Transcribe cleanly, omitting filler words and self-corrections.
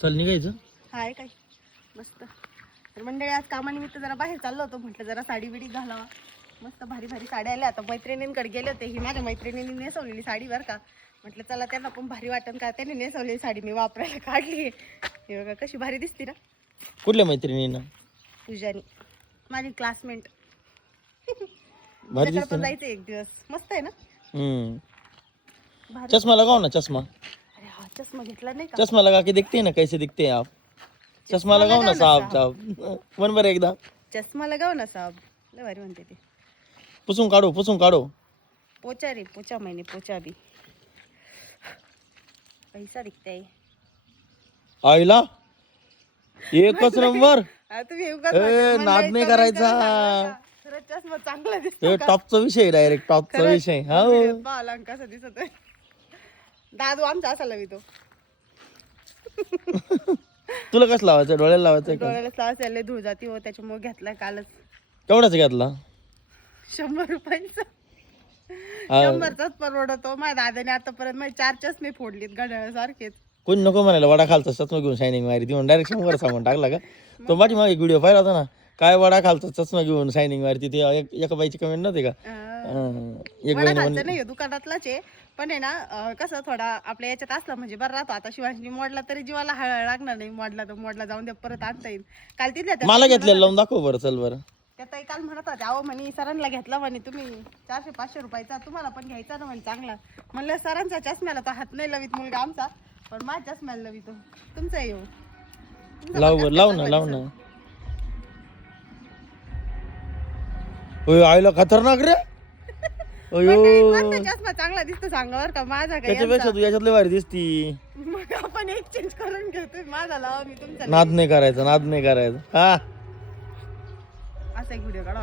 चल निघायचं. हाय काय मस्त. तर मंडळी आज कामानिमित्त जरा बाहेर चाललो होतो, म्हटलं जरा साडी बिडी घालावा. मस्त भारी भारी साड्या आल्या. आता मैत्रिणींकडे गेले होते. ही माझ्या मैत्रिणींनी नेसवलेली साडी बरं का. म्हटलं चला त्यांना पण भारी वाटन का, त्यांनी नेसवलेली साडी मी वापरायला काढली. हे बघा कशी भारी दिसते ना. कुठल्या मैत्रिणींना? पूजानी, माझी क्लासमेट. भारी दिसते पण ना. जायचं एक दिवस. मस्त आहे ना. भारी. चष्मा लगाओ ना, चष्मा. अरे हा चष्मा घेतला नाही का? चष्मा लगा के देखते हैं ना कैसे दिखते हैं आप. चष्मा लगाओ ना साहब. साहब वन बर एकदा चष्मा लगाव ना साहब. लय भारी म्हणते ते. पुसून काढो, पुसून काढो. पोचा रे पोचा, मैंने पोचा भी. पैसा दिखता है. आईला एकच नंबर. तुम्ही उगाच ए, म्हणता, नाद मला नाही एक करायचा. comment करून सांगा. खरंच चष्मा चांगला दिसतो हे का? टॉपचा विषय डायरेक्ट टॉपचा खरंच. विषय. हा व्हिडिओत पाहायला आणि कसं दिसत आहे. दादू आमचा असा लवितो. तुला कसं लावायचं? डोळ्याला लावायचं का? डोळ्याला श्वास यायला धूळ जाती हो, त्याच्यामुळे घेतलाय कालच. केवढाच घेतला? 100 रुपयाचा. हा. 100चाच परवडतो. माझ्या दादाने आतापर्यंत माझे 4 चष्मे फोडलेत घड्याळासारखेच. कोणी नको म्हणायला वडा खालचा चष्मा घेऊन शायनिंग मारी ती डायरेक्ट 100 सांगून टाकला का? तो माझी मागे एक व्हिडिओ पाहिला होता ना, काय वडा खालचा चष्मा घेऊन शायनिंग मारती. ते एका बाईची कमेंट नव्हती का? एक वडा बहीण खायचं नाही दुकानातलाच आहे, पण आहे ना कसं थोडा आपल्या याच्यात असला म्हणजे बरं राहतो. आता शिवांशी मोडला तरी जीवाला हळ लागणार नाही. मोडला तर मोडला, जाऊन दे, परत आणता येईल. काल तिथल्या त्या मला घेतलेलं लावून दाखव बरं. चल बरं. त्या ताई काल म्हणत होत्या, अहो म्हणे सरांना घेतला म्हणे तुम्ही 400-500 रुपयाचा, तुम्हाला पण घ्यायचा ना म्हणे चांगला. म्हणलं सरांचा चष्म्याला तर हात नाही लवित मुलगा आमचा, पण माझ्या चष्म्याला लवितो. तुमचा येऊ लाव बरं, लाव ना, लाव ना. ओय आईला खतरनाक रे. अयो चष्मा चांगला दिसतो सांगा बरं का. माझा काय त्याच्यापेक्षा तू याच्यातली भारी दिसती. मग आपण एक्सचेंज करून घेतोय. माझा लावा, मी तुमचा. नाद नाही करायचा, नाद नाही करायचा. हा असा एक व्हिडिओ काढा.